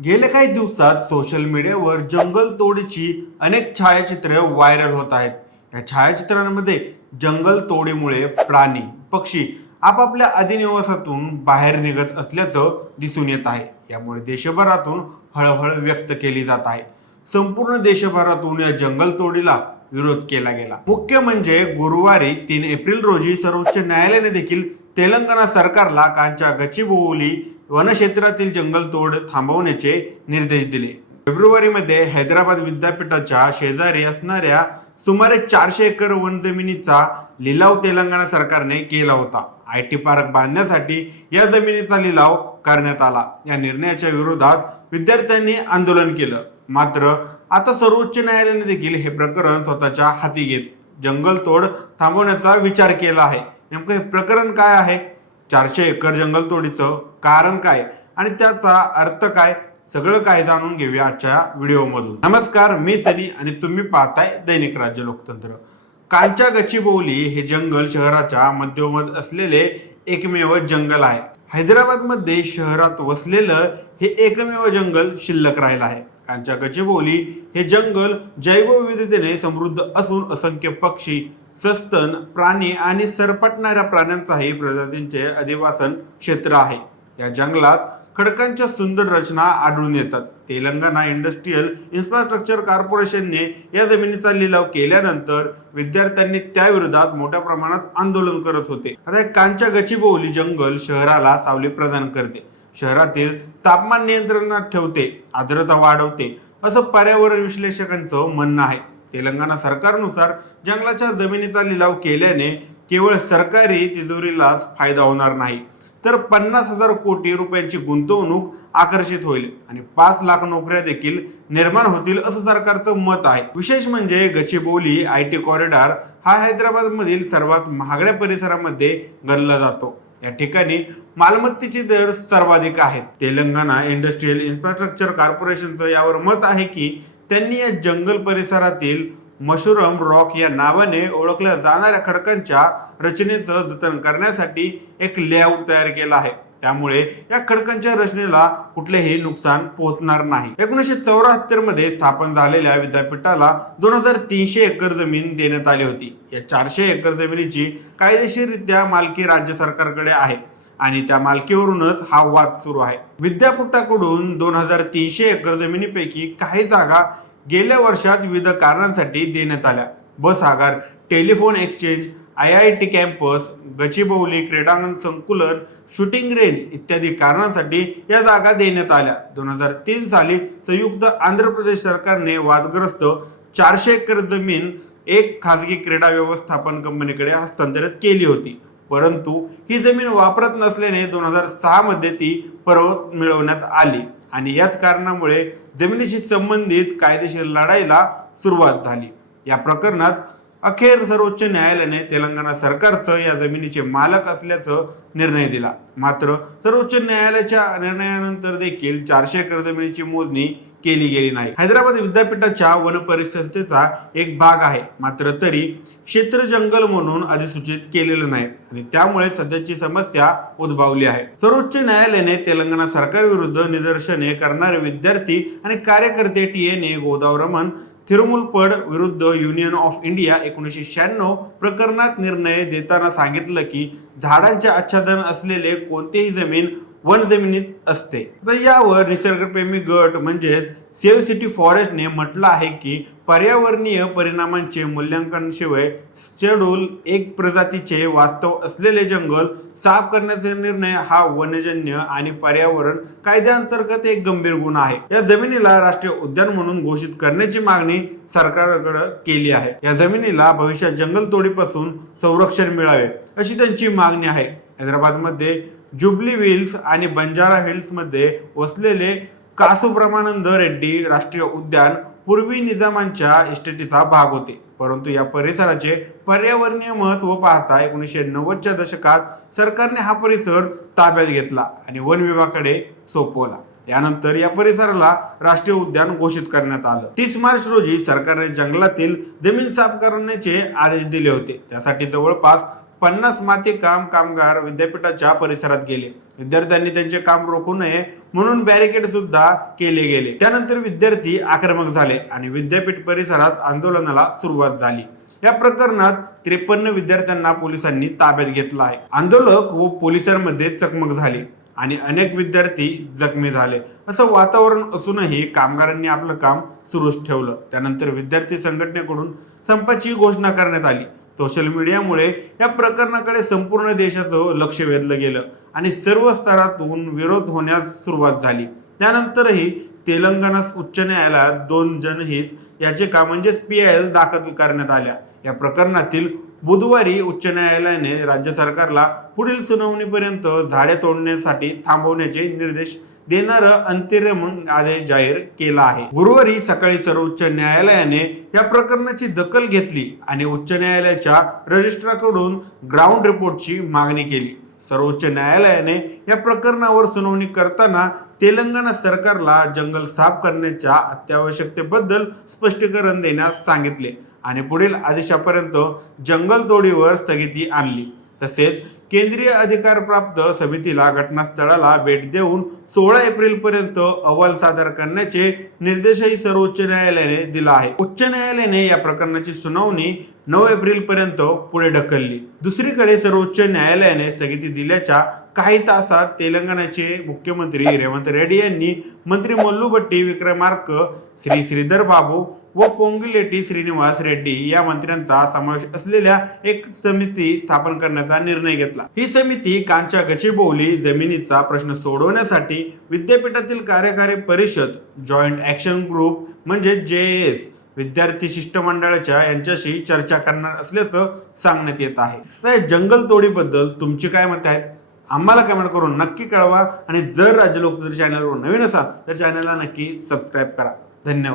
गेल्या काही दिवसात सोशल मीडियावर जंगल तोडीची अनेक छायाचित्रे व्हायरल होत आहेत. या छायाचित्रांमध्ये जंगल तोडीमुळे प्राणी पक्षी आपापल्या अधिनिवासातून बाहेर निघत असल्याचं दिसून येत आहे. यामुळे देशभरातून हळहळ व्यक्त केली जात आहे. संपूर्ण देशभरातून या जंगल तोडीला विरोध केला गेला. मुख्य म्हणजे गुरुवारी तीन एप्रिल रोजी सर्वोच्च न्यायालयाने देखील तेलंगणा सरकारला कांच्या गचिबोवली वनक्षेत्रातील जंगलतोड थांबवण्याचे निर्देश दिले. फेब्रुवारीमध्ये हैदराबाद विद्यापीठाच्या शेजारी असणाऱ्या सुमारे चारशे एकर वन जमिनीचा लिलाव तेलंगणा सरकारने केला होता. आय टी पार्क बांधण्यासाठी या जमिनीचा लिलाव करण्यात आला. या निर्णयाच्या विरोधात विद्यार्थ्यांनी आंदोलन केलं. मात्र आता सर्वोच्च न्यायालयाने देखील हे प्रकरण स्वतःच्या हाती घेत जंगलतोड थांबवण्याचा विचार केला आहे. नेमकं हे प्रकरण काय आहे? चारशे एकर जंगलतोडीचं कारण काय आणि त्याचा अर्थ काय सगळं काय जाणून घेऊया आजच्या व्हिडिओमधून. नमस्कार मी सनी आणि तुम्ही पाहताय दैनिक राज्य लोकतंत्र. कांच्या गचिबोली हे जंगल शहराच्या मध्यमध असलेले एकमेव जंगल आहे. हैदराबादमध्ये शहरात वसलेलं हे एकमेव जंगल शिल्लक राहिलं आहे. कांच्या गचिबोली हे जंगल जैवविविधतेने समृद्ध असून असंख्य पक्षी सस्तन प्राणी आणि सरपटणाऱ्या प्राण्यांचाही प्रजातींचे अधिवासन क्षेत्र आहे. या जंगलात खडकांच्या सुंदर रचना आढळून येतात. तेलंगणा इंडस्ट्रीयल इन्फ्रास्ट्रक्चर कॉर्पोरेशनने या जमिनीचा लिलाव केल्यानंतर विद्यार्थ्यांनी त्याविरोधात मोठ्या प्रमाणात आंदोलन करत होते. आता कांच्या गचिबोवली जंगल शहराला सावली प्रदान करते. शहरातील तापमान नियंत्रणात ठेवते आर्द्रता वाढवते असं पर्यावरण विश्लेषकांचं म्हणणं आहे. तेलंगणा सरकारनुसार जंगलाच्या जमिनीचा लिलाव केल्याने केवळ सरकारी तिजोरीलाच फायदा होणार नाही. तर पन्नास हजार कोटी रुपयांची गुंतवणूक आकर्षित होईल आणि पाच लाख नोकऱ्या देखील निर्माण होतील असं सरकारचं मत आहे. विशेष म्हणजे गचिबोली आय टी कॉरिडॉर हा हैदराबाद मधील सर्वात महागड्या परिसरामध्ये गणला जातो. या ठिकाणी मालमत्तेचे दर सर्वाधिक आहेत तेलंगणा इंडस्ट्रीयल इन्फ्रास्ट्रक्चर कॉर्पोरेशनचं यावर मत आहे की त्यांनी या जंगल परिसरातील मशुरम रॉक या नावाने ओळखल्या जाणाऱ्या खडकांच्या रचनेचं जतन करण्यासाठी एक लेआउट तयार केला आहे. त्यामुळे या खडकांच्या रचनेला कुठलेही नुकसान पोहोचणार नाही. एकोणीसशे चौऱ्याहत्तरमध्ये स्थापन झालेल्या विद्यापीठाला दोन हजार तीनशे एकर जमीन देण्यात आली होती. या चारशे एकर जमिनीची कायदेशीररित्या मालकी राज्य सरकारकडे आहे. आणि त्या मालकीवरूनच हा वाद सुरू आहे. विद्यापीठाकडून दोन हजार तीनशे एकर जमिनीपैकी काही जागा गेल्या वर्षात विविध कारणांसाठी देण्यात आल्या. बस आगार telephone exchange I I T campus Gachibowli क्रीडांगण संकुलन शूटिंग रेंज इत्यादी कारणांसाठी या जागा देण्यात आल्या. दोन हजार तीन साली संयुक्त आंध्र प्रदेश सरकारने वादग्रस्त चारशे एकर जमीन एक खाजगी क्रीडा व्यवस्थापन कंपनीकडे हस्तांतरित केली होती. परंतु ही जमीन वापरत नसल्याने दोन हजार सहामध्ये ती परत मिळवण्यात आली आणि याच कारणामुळे जमिनीशी संबंधित कायदेशीर लढाईला सुरुवात झाली. या प्रकरणात अखेर सर्वोच्च न्यायालयाने तेलंगणा सरकारचं या जमिनीचे मालक असल्याचं निर्णय दिला. मात्र सर्वोच्च न्यायालयाच्या निर्णयानंतर देखील चारशे एकर जमिनीची मोजणी केली गेली नाही. हैदराबाद विद्यापीठाच्या वन परिसंस्थेचा एक भाग आहे. मात्र तरी क्षेत्र जंगल म्हणून अधिसूचित केलेलं नाही. आणि त्यामुळे सध्याची समस्या उद्भवली आहे. सर्वोच्च न्यायालयाने तेलंगणा सरकारविरुद्ध निदर्शने करणारे विद्यार्थी आणि कार्यकर्ते टीएनए गोदावरमन थिरुमुलपड विरुद्ध युनियन ऑफ इंडिया एकोणीसशे शहाण्णव प्रकरणात निर्णय देताना सांगितलं की झाडांचे आच्छादन असलेले कोणतेही जमीन वन जमिनीत असते. तर यावर निसर्गप्रेमी गट म्हणजेच सेव्ह सिटी फॉरेस्टने म्हटलं आहे की पर्यावरणीय परिणामांचे मूल्यांकनाशिवाय शेड्यूल एक प्रजातीचे वास्तव असलेले जंगल साफ करण्याचा निर्णय हा वनजन्य आणि पर्यावरण कायद्याअंतर्गत एक गंभीर गुन्हा आहे. या जमिनीला राष्ट्रीय उद्यान म्हणून घोषित करण्याची मागणी सरकारकडे केली आहे. या जमिनीला भविष्यात जंगलतोडीपासून संरक्षण मिळावे अशी त्यांची मागणी आहे. हैदराबादमध्ये जुबली हिल्स आणि बंजारा हिल्समध्ये वसलेले कासू रेड्डी राष्ट्रीय उद्यान पूर्वी निजामांच्या इस्टेटीचा भाग होते. परंतु या परिसराचे पर्यावरणीय महत्त्व पाहता एकोणीसशे नव्वदच्या दशकात सरकारने हा परिसर ताब्यात घेतला आणि वन विभागाकडे सोपवला. यानंतर या परिसराला राष्ट्रीय उद्यान घोषित करण्यात आलं. तीस मार्च रोजी सरकारने जंगलातील जमीन साफ करण्याचे आदेश दिले होते. त्यासाठी जवळपास पन्नास माती काम कामगार विद्यापीठाच्या परिसरात गेले विद्यार्थ्यांनी त्यांचे काम रोखू नये म्हणून बॅरिकेड सुद्धा केले गेले. त्यानंतर विद्यार्थी आक्रमक झाले आणि विद्यापीठ परिसरात आंदोलनाला सुरुवात झाली. या प्रकरणात त्रेपन्न विद्यार्थ्यांना पोलिसांनी ताब्यात घेतला आहे. आंदोलक व पोलिसांमध्ये चकमक झाली आणि अनेक विद्यार्थी जखमी झाले. असं वातावरण असूनही कामगारांनी आपलं काम सुरूच ठेवलं. त्यानंतर विद्यार्थी संघटनेकडून संपाची घोषणा करण्यात आली. सोशल मीडियामुळे या प्रकरणाकडे संपूर्ण देशाचं लक्ष वेधलं गेलं आणि सर्व स्तरातून विरोध होण्यास सुरुवात झाली. त्यानंतरही तेलंगणा उच्च न्यायालयात दोन जनहित याचिका म्हणजेच पी आय एल दाखल करण्यात आल्या. या प्रकरणातील बुधवारी उच्च न्यायालयाने राज्य सरकारला पुढील सुनावणीपर्यंत झाडे तोडण्यासाठी थांबवण्याचे निर्देश देणारा अंतरिम आदेश जाहीर केला आहे. गुरुवारी सकाळी सर्वोच्च न्यायालयाने या प्रकरणाची दखल घेतली आणि उच्च न्यायालयाच्या रजिस्ट्राकडून ग्राउंड रिपोर्टची मागणी केली. सर्वोच्च न्यायालयाने या प्रकरणावर सुनावणी करताना तेलंगणा सरकारला जंगल साफ करण्याच्या अत्यावश्यकतेबद्दल स्पष्टीकरण देण्यास सांगितले आणि पुढील आदेशापर्यंत जंगल तोडीवर स्थगिती आणली. तसेच केंद्रीय अधिकारप्राप्त समितीला घटनास्थळाला भेट देऊन सोळा एप्रिल पर्यंत अहवाल सादर करण्याचे निर्देशही सर्वोच्च न्यायालयाने दिला आहे. उच्च न्यायालयाने या प्रकरणाची सुनावणी नऊ एप्रिल पर्यंत पुढे ढकलली. दुसरीकडे सर्वोच्च न्यायालयाने स्थगिती दिल्याच्या काही तासात तेलंगणाचे मुख्यमंत्री रेवंत रेड्डी यांनी मंत्री मल्लुभट्टी विक्रमार्क श्री श्रीधर बाबू व पोंगिलेटी श्रीनिवास रेड्डी या मंत्र्यांचा समावेश असलेल्या एक समिती स्थापन करण्याचा निर्णय घेतला. ही समिती कांच्या गचिबोली जमिनीचा प्रश्न सोडवण्यासाठी विद्यापीठातील कार्यकारी परिषद जॉईंट ऍक्शन ग्रुप म्हणजे जे एस विद्यार्थी शिष्टमंडळाच्या यांच्याशी चर्चा करणार असल्याचं सांगण्यात येत आहे. तर या जंगल तोडीबद्दल तुमची काय मत आहेत? आम्हाला कमेंट करून नक्की कळवा. आणि जर राज्य लोकतंत्र चॅनलवर नवीन असाल तर चॅनलला नक्की सबस्क्राईब करा. धन्यवाद.